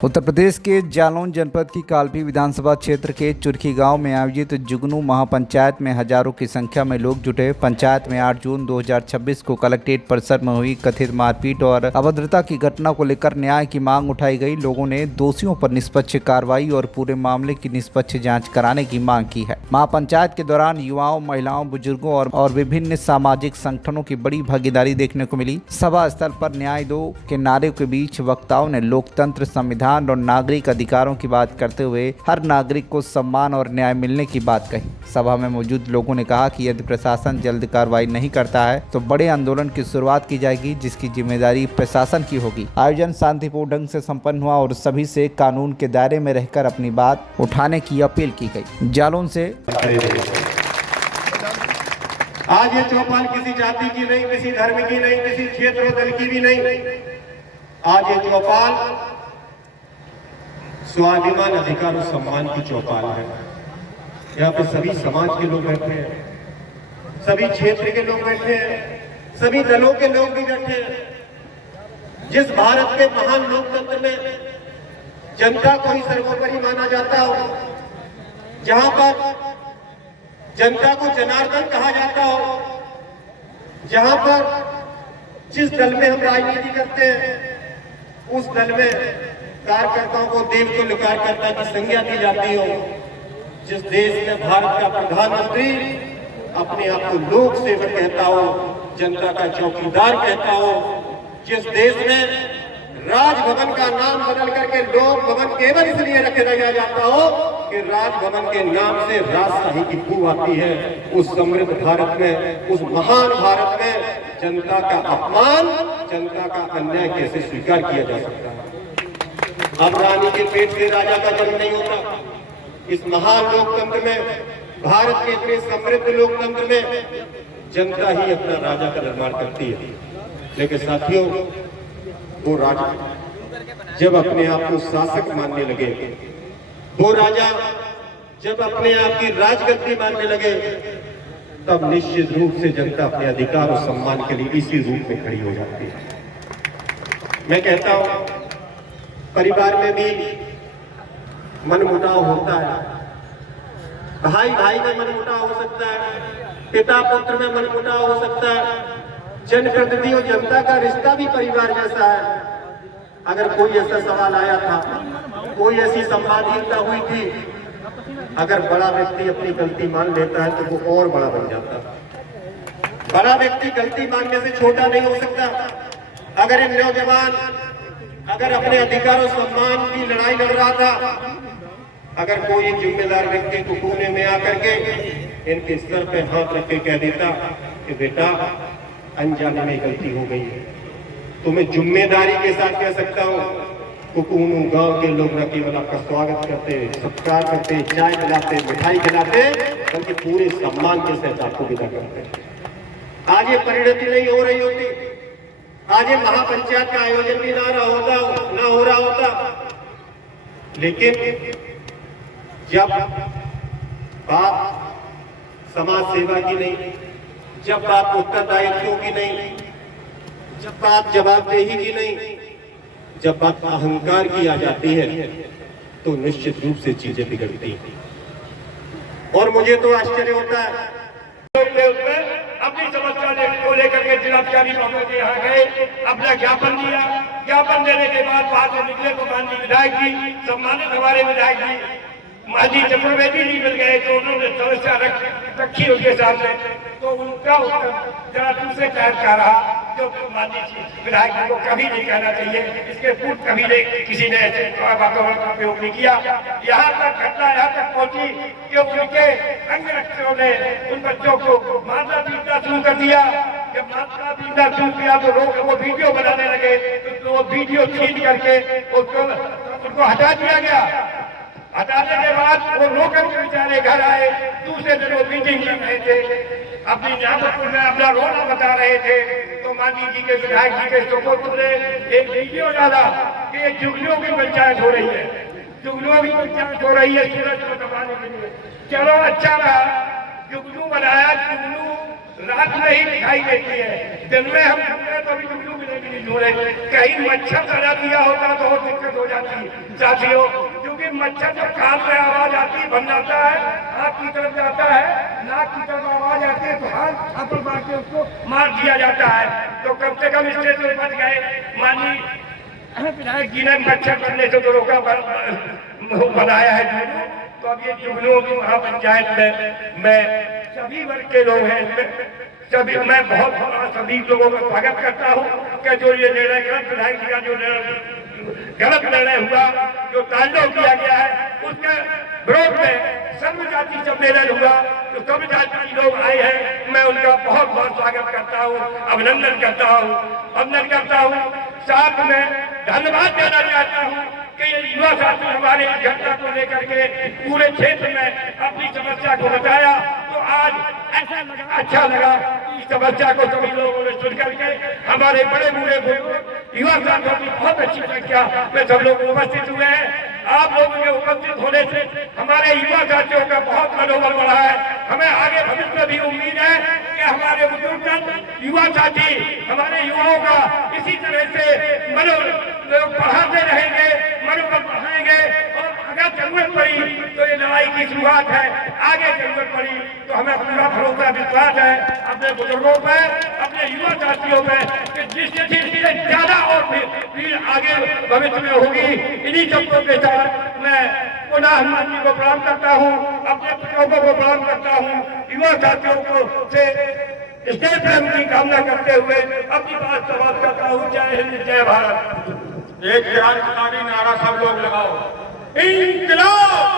उत्तर प्रदेश के जालौन जनपद की कालपी विधानसभा क्षेत्र के चुरखी गांव में आयोजित जुगनू महापंचायत में हजारों की संख्या में लोग जुटे। पंचायत में 8 जून 2026 को कलेक्ट्रेट परिसर में हुई कथित मारपीट और अभद्रता की घटना को लेकर न्याय की मांग उठाई गई। लोगों ने दोषियों पर निष्पक्ष कार्रवाई और पूरे मामले की निष्पक्ष जाँच कराने की मांग की है। महापंचायत के दौरान युवाओं, महिलाओं, बुजुर्गों और विभिन्न सामाजिक संगठनों की बड़ी भागीदारी देखने को मिली। सभा स्थल पर न्याय दो के नारे के बीच वक्ताओं ने लोकतंत्र, संविधान और नागरिक अधिकारों की बात करते हुए हर नागरिक को सम्मान और न्याय मिलने की बात कही। सभा में मौजूद लोगों ने कहा कि यदि प्रशासन जल्द कार्रवाई नहीं करता है तो बड़े आंदोलन की शुरुआत की जाएगी, जिसकी जिम्मेदारी प्रशासन की होगी। आयोजन शांतिपूर्ण ढंग से संपन्न हुआ और सभी से कानून के दायरे में रहकर अपनी बात उठाने की अपील की गई। जालौन से आज ये चौपाल किसी जाति की नहीं, किसी धर्म की नहीं, किसी क्षेत्र दल की भी नहीं। आज ये चौपाल स्वाभिमान, अधिकार और सम्मान की चौपाल है। यहाँ पे सभी समाज के लोग बैठे हैं, सभी क्षेत्र के लोग बैठे हैं, सभी दलों के लोग भी बैठे हैं। जिस भारत के महान लोकतंत्र में जनता को ही सर्वोपरि माना जाता हो, जहां पर जनता को जनार्दन कहा जाता हो, जहां पर जिस दल में हम राजनीति करते हैं उस दल में कार्यकर्ताओं को देवतुल्य कार्यकर्ता की संज्ञा दी जाती हो, जिस देश में भारत का प्रधानमंत्री अपने आप को लोक सेवक कहता हो, जनता का चौकीदार कहता हो, जिस देश में राजभवन का नाम बदल करके लोक भवन केवल इसलिए रखा जाता हो कि राजभवन के नाम से राजशाही की बू आती है, उस समृद्ध भारत में, उस महान भारत में जनता का अपमान, जनता का अन्याय कैसे स्वीकार किया जा सकता है। अब रानी के पेट से राजा का जन्म नहीं होता। इस महान लोकतंत्र में, भारत के इतने समृद्ध लोकतंत्र में जनता ही अपना राजा का निर्माण करती है। लेकिन साथियों, वो राजा जब अपने आप को शासक मानने लगे, वो राजा जब अपने आप की राजगद्दी मानने लगे, तब निश्चित रूप से जनता अपने अधिकार और सम्मान के लिए इसी रूप में खड़ी हो जाती है। मैं कहता हूं, परिवार में भी मनमुटाव होता है, भाई भाई में मनमुटाव हो सकता है, पिता पुत्र में मनमुटाव हो सकता है, जनप्रतिनिधि और जनता का रिश्ता भी परिवार जैसा है। अगर कोई ऐसा सवाल आया था, कोई ऐसी संवादहीनता हुई थी, अगर बड़ा व्यक्ति अपनी गलती मान लेता है तो वो और बड़ा बन जाता है। बड़ा व्यक्ति गलती मानने से छोटा नहीं हो सकता। अगर इन नौजवान अगर अपने अधिकार और सम्मान की लड़ाई लड़ रहा था, अगर कोई एक जिम्मेदार व्यक्ति को कोने में आकर के इनके सर पे हाथ रख के कह देता कि बेटा अनजाने में गलती हो गई है, तो मैं जिम्मेदारी के साथ कह सकता हूँ, कुकूनू गांव के लोग न केवल आपका स्वागत करते, सत्कार करते, चाय पिलाते, मिठाई खिलाते, बल्कि पूरे सम्मान के साथ आपको विदा करते। आज ये परिणति नहीं हो रही होती, आज ये महापंचायत का आयोजन भी ना हो रहा होता। लेकिन जब बात समाज सेवा की नहीं, जब बात उत्तरदायित्व की नहीं, जब बात जवाबदेही की नहीं, जब बात अहंकार की आ जाती है, तो निश्चित रूप से चीजें बिगड़ती हैं। और मुझे तो आश्चर्य होता है, अपनी समस्या को लेकर के जिलाधिकारी महोदय के यहाँ गए, अपना ज्ञापन दिया। ज्ञापन देने के बाद बाहर से निकले तो माननीय विधायक जी, सम्मानित हमारे विधायक जी माननीय चतुर्वेदी जी मिल गए, तो उन्होंने समस्या रखी उनके सामने, तो उनका उत्तर जरा दूसरे टाइप का रहा, जो माननीय विधायक जी को कभी नहीं कहना चाहिए। इसके पूर्व कभी नहीं किसी ने ऐसे बातों का उपयोग नहीं किया। यहाँ तक घटना यहाँ तक पहुंची कि उनके अंगरक्षकों ने उन बच्चों को मारना पीटना शुरू कर दिया। जब मारना पीटना शुरू किया तो लोग वो वीडियो बनाने लगे, तो वो वीडियो छीन करके उनको हटा दिया गया। हटाने के बाद वो रोकर के बेचारे घर आए। दूसरे दिन वो मीटिंग कर रहे थे, अपनी न्यायपुर में अपना रोना बता रहे थे, तो माननीय जी के विधायक जी के सुपुत्र ने एक वीडियो डाला कि ये जुगलियों की पंचायत हो रही है, जुगलियों की पंचायत हो रही है सूरज को दबाने के लिए। चलो अच्छा रहा, जुगलू बनाया, जुगलू रात में ही दिखाई देती है। दिन में हम ढूंढे तो भी जुगनू नहीं ढूंढे। कहीं मच्छर चला दिया होता तो और दिक्कत हो जाती साथियों, क्योंकि मच्छर जब कान में आवाज आती है, बन जाता है, आँख की तरफ जाता है, नाक की तरफ आवाज आती है तो हाथ छापर मार के उसको मार दिया जाता है। तो कम से कम इससे तो बच गए। मानी विधायक जी ने मच्छर करने से तो रोका, बनाया है जुगनू। तो अब ये जुगनुओं की महापंचायत में सभी वर्ग के लोग हैं, सभी मैं बहुत सभी लोगों का स्वागत करता हूँ कि जो ये निर्णय गलत विधायक जी का जो गलत निर्णय हुआ, जो तांडव किया गया है, उसके विरोध में सर्व जाति सम्मेलन हुआ, तो सर्व जाति के लोग आए हैं। मैं उनका बहुत बहुत स्वागत करता हूँ, अभिनंदन करता हूँ। साथ में धन्यवाद देना चाहता हूँ कि ये युवा साथी हमारे इस घटना को लेकर के पूरे क्षेत्र में अपनी समस्या को बताया। तो आज ऐसा लगा, अच्छा लगा कि इस समस्या को सभी लोगों ने सुन करके हमारे बड़े बूढ़े बुजुर्ग युवा साथियों की बहुत अच्छी संख्या में सब लोग उपस्थित हुए हैं। आप लोगों के उपस्थित होने से हमारे युवा साथियों का बहुत मनोबल बढ़ा है। हमें आगे भविष्य में भी उम्मीद है कि हमारे बुजुर्ग युवा साथी हमारे युवाओं का इसी तरह से मनोबल बढ़ाते रहेंगे, मनोबल बढ़ाएंगे। और अगर जरूरत पड़ी तो ये लड़ाई की शुरुआत है, आगे जरूरत पड़ी तो हमें पूरा भरोसा विश्वास है अपने बुजुर्गों पर, अपने युवा साथियों पर कि जिससे ज्यादा और भी आगे भविष्य में होगी। इन्हीं शब्दों के साथ मैं पुनः हनुमान जी को प्रणाम करता हूँ, अपने बुजुर्गों को प्रणाम करता हूँ, युवा साथियों को से स्टेट प्रेम की कामना करते हुए अपनी बात समाप्त करता हूँ। जय हिंद, जय भारत। एक क्रांतिकारी नारा सब लोग लगाओ, इंकलाब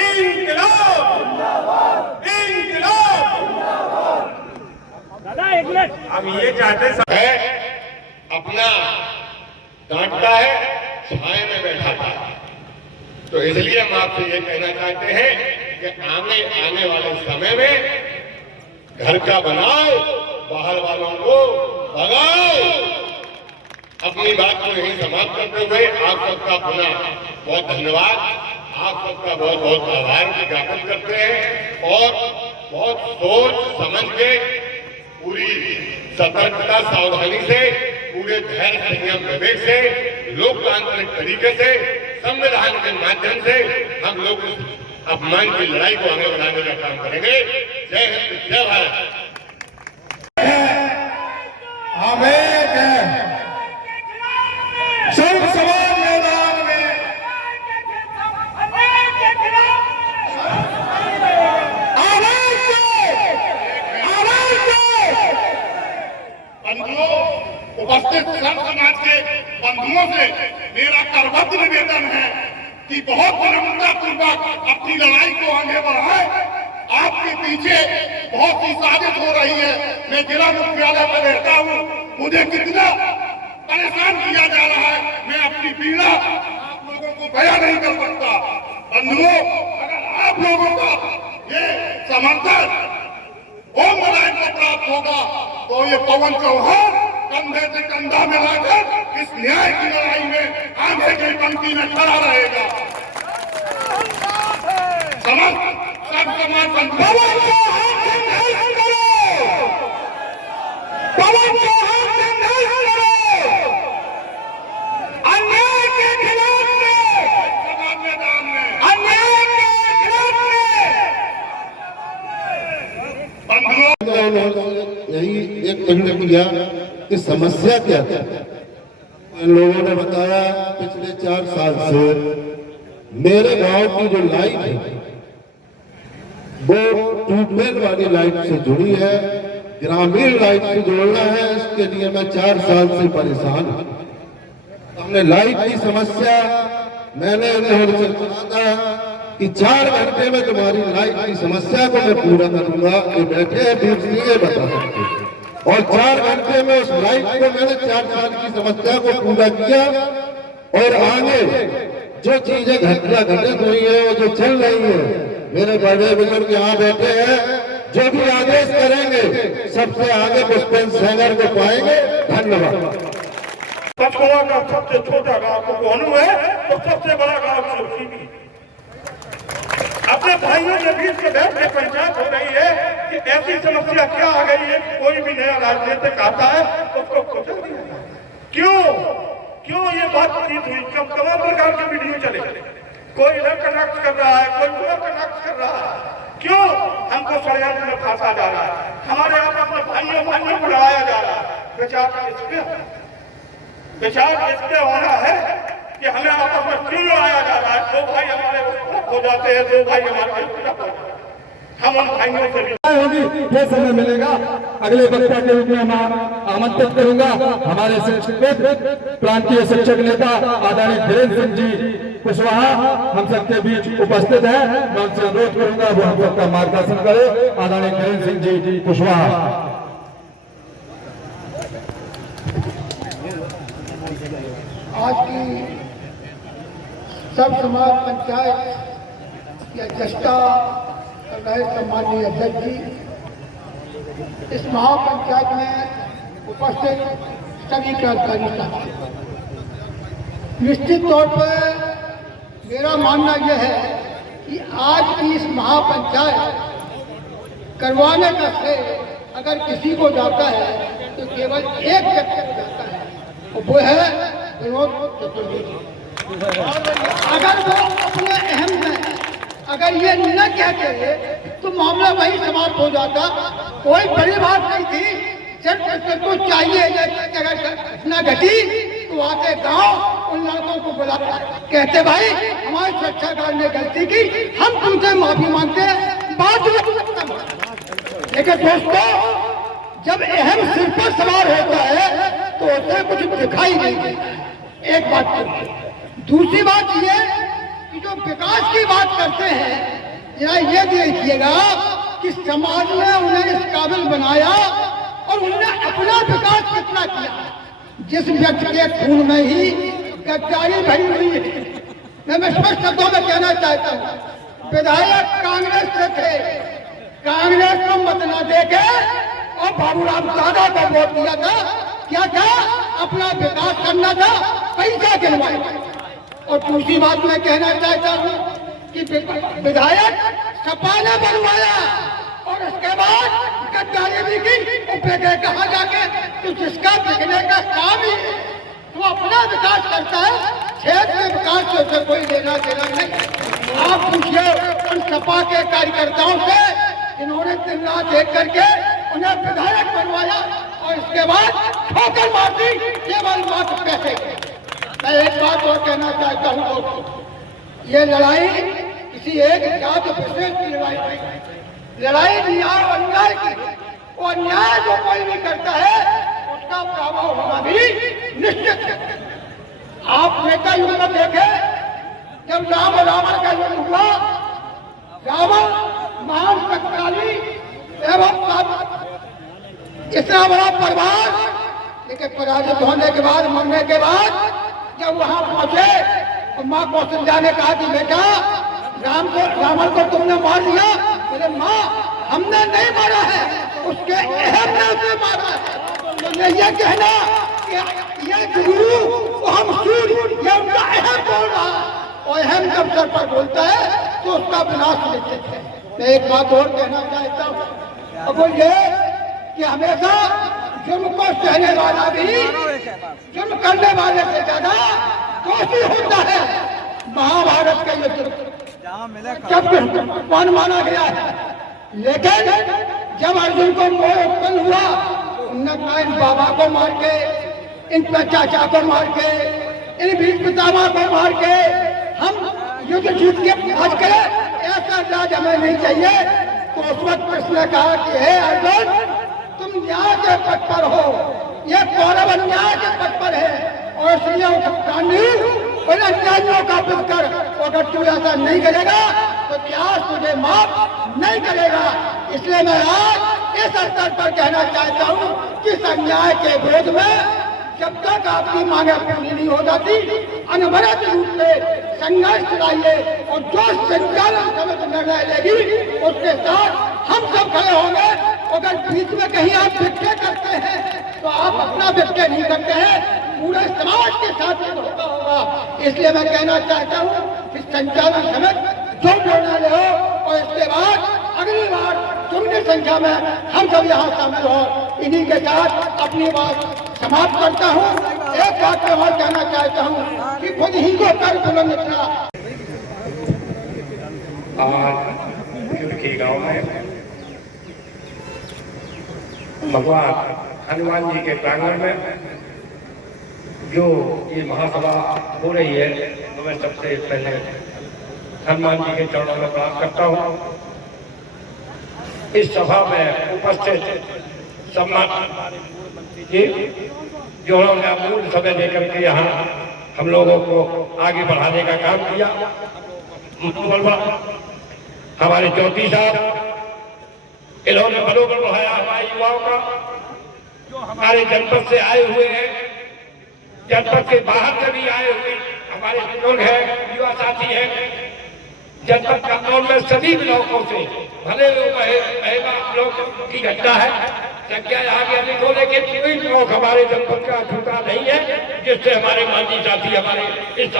इंकलाब इंकलाब। हम ये चाहते है अपना डांटता है, छाए में बैठाता है। तो इसलिए हम आपसे ये कहना चाहते हैं कि आने वाले समय में घर का बनाओ, बाहर वालों को भगाओ। अपनी बात को यही समाप्त करते हुए आप सबका पुनः बहुत धन्यवाद, आप सबका बहुत बहुत आभार ज्ञापन करते हैं। और बहुत सोच समझ के, पूरी सतर्कता सावधानी से, पूरे धैर्य संयम विवेक से, लोकतांत्रिक तरीके से, संविधान के माध्यम से हम लोग अपमान की लड़ाई को आगे बढ़ाने का काम करेंगे। जय हिंद, जय भारत। सब सवाल मैदान में उपस्थित सर्व समाज के बंधुओं से मेरा करबद्ध निवेदन है कि बहुत विनम्रता पूर्वक अपनी लड़ाई को आगे बढ़ाएं। आपके पीछे बहुत सी साजिश हो रही है। मैं जिला मुख्यालय पर रहता हूँ, मुझे कितना परेशान किया जा रहा है, मैं अपनी पीड़ा आप लोगों को बयां नहीं कर सकता। बंधुओं, अगर आप लोगों का ये समर्थन ओम नारायण को प्राप्त होगा तो ये पवन चौहान कंधे से कंधा मिलाकर इस न्याय की लड़ाई में आगे की पंक्ति में खड़ा रहेगा। सब समाज पवन चौहान अन्याय के खिलाफ मैदान में, अन्याय के खिलाफ यही एक प्रश्न किया कि समस्या क्या थी। लोगों ने बताया पिछले 4 साल से मेरे गांव की जो लाइट है वो ट्यूबवेल वाली लाइट से जुड़ी है, ग्रामीण लाइट से जोड़ना है। इसके लिए मैं 4 साल से परेशान हूँ। हमने लाइट की समस्या मैंने उन्हें कहा था कि 4 घंटे में तुम्हारी लाइट की समस्या को मैं पूरा करूंगा। ये बैठे हैं बीच में ये बता सकते, और 4 घंटे में उस लाइट को मैंने 4 साल की समस्या को पूरा किया। और आगे जो चीजें घटना घटित हुई है और जो चल रही है, मेरे बड़े बुजुर्ग यहाँ बैठे हैं, जो भी आदेश करेंगे सबसे आगे पुष्पेंद्र सेंगर को पाएंगे। धन्यवाद। पचकुआ का सबसे छोटा गांव कोहनू है, तो सबसे बड़ा गांव सुरखी। अपने भाइयों के बीच में बैठ के पंचायत हो रही है कि ऐसी समस्या क्या आ गई है, कोई भी नया राजनीतिक आता है उसको कुचल दिया जाता है। क्यों ये बातचीत हुई? तमाम प्रकार के वीडियो चले, कोई इधर कनेक्ट कर रहा है, कोई उधर कनेक्ट कर रहा है। क्यों हमको षड्यंत्र में फंसा जा रहा है? हमारे आपस में भाइयों को लड़ाया जा रहा है। विचार इस पे होना है कि हमें आपस में क्यों लड़ाया जा रहा है? दो भाई हमारे हो जाते हैं, दो भाई हमारे हो जाते हैं। हम उन भाइयों से भी होगी, ये समय मिलेगा। अगले वक्ता के रूप में मैं आमंत्रित करूंगा हमारे शिक्षक प्रांतीय शिक्षक नेता आदरणीय धीरेन्द्र सिंह जी कुशवाहा हम सबके बीच उपस्थित हैं। मैं उनसे अनुरोध करूंगा वो हम सबका मार्गदर्शन करे। आदरणीय धीरेन्द्र सिंह जी कुशवाहा। आज की सब समाज पंचायत की अध्यक्षता कर रहे सम्माननीय अध्यक्ष जी, इस महापंचायत में उपस्थित सभी क्रांतिकारी साथी, निश्चित तौर पर मेरा मानना यह है कि आज की इस महापंचायत करवाने का श्रेय अगर किसी को जाता है तो केवल एक व्यक्ति को जाता है, और वो है विनोद चतुर्वेदी। अगर वो अपने अहम में अगर ये न कहते तो मामला वही समाप्त हो जाता। कोई बड़ी बात नहीं थी, सिर्फ को चाहिए कि अगर घटना घटी तो आके गांव उन लड़कों को बुला कहते भाई हमारे सुरक्षाकार ने गलती की, हम तुमसे माफी मांगते हैं, बात लेकिन दोस्तों जब अहम सिर पर सवार होता है तो उसे कुछ दिखाई नहीं देता। एक बात तो दूसरी बात ये कि जो विकास की बात करते हैं, यहाँ ये देखिएगा कि समाज ने उन्हें इस काबिल बनाया और उन्होंने अपना विकास कितना किया। जिस व्यक्ति के खून में ही गद्दारी भरी हुई है, मैं स्पष्ट शब्दों में कहना चाहता हूँ, विधायक कांग्रेस से थे, कांग्रेस को मत न देके और बाबूराम दादा को वोट दिया था। क्या था? अपना विकास करना था, पैसा गिनवाए। और दूसरी बात मैं कहना चाहता हूँ कि विधायक सपा ने बनवाया और उसके बाद गद्दारी भी की, कहा जाके तो जिसका बिकने का काम ही वो अपना विकास करता है, क्षेत्र के विकास से उसे कोई लेना देना नहीं। आप पूछिए उन सपा के कार्यकर्ताओं से, इन्होंने दिन रात एक करके उन्हें विधायक बनवाया और इसके बाद ठोकर मार दी केवल मात्र पैसे। मैं एक बात और कहना चाहता हूँ दोस्तों, ये लड़ाई किसी एक जात विशेष की लड़ाई नहीं, लड़ाई न्याय और अन्याय की। वो अन्याय जो कोई भी करता है उसका प्रभाव होना भी निश्चित है। आप नेता युग में देखे जब रावण का युद्ध हुआ, रावण महान शक्तिशाली एवं इतना बड़ा परिवार, लेकिन पराजित होने के बाद, मरने के बाद जब वहां पहुंचे तो माँ कौशल्या ने कहा कि बेटा रावण को तुमने मार दिया। बोले माँ हमने नहीं मारा है, उसके अहम ने उसे मारा है। तो ये कहना कि ये गुरु को हम सूर्य, ये उनका अहम बोल रहा है, और अहम जब सर पर बोलता है तो उसका विनाश निश्चित है। मैं एक बात और कहना चाहता हूँ, और वो ये कि हमेशा जुर्म को सहने वाला भी जुर्म करने वाले से ज्यादा दोषी होता है। महाभारत का युद्ध जब कौन माना गया है, लेकिन जब अर्जुन को मोह उत्पन्न हुआ, उनने कहा इन बाबा को मार के, इन चाचा को मार के, इन भीष्म पितामह को मार के हम युद्ध जीत के आज के ऐसा राज हमें नहीं चाहिए। तो उस वक्त कृष्ण ने कहा कि हे अर्जुन तुम न्याय के पथ पर हो, ये कौरव अन्याय के पथ पर है, और इसलिए उन अन्यायियों का विरोध कर, अगर तू ऐसा नहीं करेगा तो इतिहास तुझे माफ नहीं करेगा। इसलिए मैं आज इस स्तर पर कहना चाहता हूँ कि इस अन्याय के विरोध में जब तक आपकी मांगे पूरी नहीं हो जाती, अनवरत रूप से संघर्ष चलाइए, और जो संचालन समिति निर्णय लेगी उसके साथ हम सब खड़े होंगे। अगर बीच में कहीं आप विक्रय करते हैं तो आप अपना विक्रय नहीं करते हैं, पूरे समाज के साथ ये धोखा होगा। इसलिए मैं कहना चाहता हूँ कि संचालन समिति जो निर्णय ले हो और और इसके बाद अगली बार दुगनी संख्या में हम सब यहाँ शामिल हो। इन्हीं के साथ अपनी बात समाप्त करता हूँ। एक बात मैं और कहना चाहता हूँ कि खुद ही को कर बुलंद इतना आज चुरखी गांव में भगवान हनुमान जी के प्रांगण में जो ये महासभा हो रही है, तो मैं सबसे पहले हनुमान जी के चरणों में प्रणाम करता हूँ। इस सभा में उपस्थित सम्मान जी जो उन्होंने अमूल्य समय लेकर के यहाँ हम लोगों को आगे बढ़ाने का काम किया। हमारे चौधरी साहब, इन्होंने मनोबल बढ़ाया हमारे युवाओं का, जो हमारे जनपद से आए हुए हैं, जनपद के बाहर से भी आए हुए हमारे बुजुर्ग हैं, युवा साथी हैं। जनपद कन्नौज में सभी ब्लॉकों से, भले वो महिला ब्लॉक की घटना है, संख्या आगे अधिक हो, लेकिन कोई ब्लॉक हमारे जनपद का छूटा नहीं है जिससे हमारे मांझी साथी हमारे इस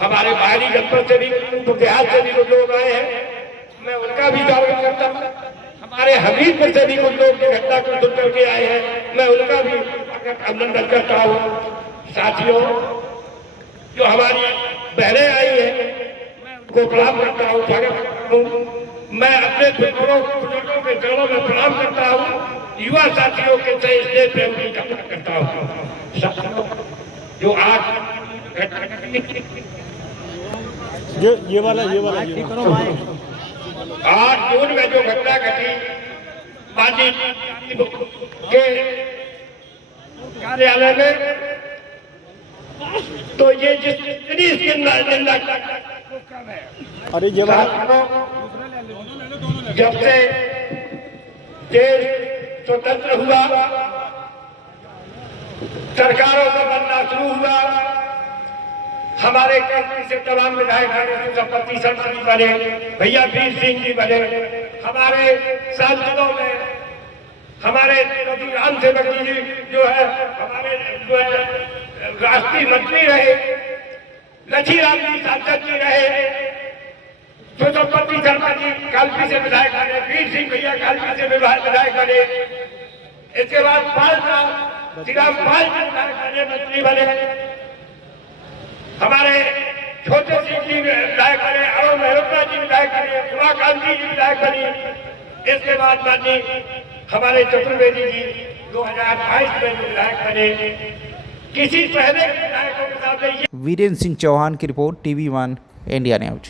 हमारे बाहरी जनपद से भी, बिहार से भी कुछ लोग आए हैं, मैं उनका भी स्वागत करता हूँ। हमारे हमीरपुर से भी कुछ लोग की घटना को सुन करके आए हैं, मैं उनका भी अभिनंदन करता हूँ। साथियों, जो हमारी बहनें आई हैं, मैं उनको प्रणाम करता हूँ, स्वागत करता हूँ। मैं अपने बुजुर्गों के चरणों में प्रणाम करता हूँ। युवा साथियों के से स्टेज पे उनकी कामना करता हूँ। साथियों, जो आज ये वाला 8 जून में जो घटना घटी मांझी के कार्यालय में, तो ये जितनी इसकी निंदा है। अरे ये जब से देश स्वतंत्र हुआ, सरकारों का बनना शुरू हुआ, हमारे कंपनी से तमाम विधायक बने, संपत्ति शर्मा जी बने, भैया वीर सिंह जी बने, हमारे सांसदों में हमारे राम सेवक जी जो है हमारे जो है राष्ट्रीय मंत्री रहे, लक्ष्मीराम जी सांसद जी रहे, संपत्ति शर्मा जी कालपी से विधायक बने, वीर सिंह भैया कालपी से विधायक बने, इसके बाद श्रीराम पाल जी विधायक बने, मंत्री बने, हमारे छोटे सिंह जी विधायक बने, अरुण मेहरोत्रा जी विधायक बने, उमाकांत जी विधायक बनी। इसके बाद माननीय हमारे चतुर्वेदी जी 2022 में विधायक बने। किसी पहले विधायकों के साथ वीरेंद्र सिंह चौहान की रिपोर्ट, TV1 इंडिया न्यूज।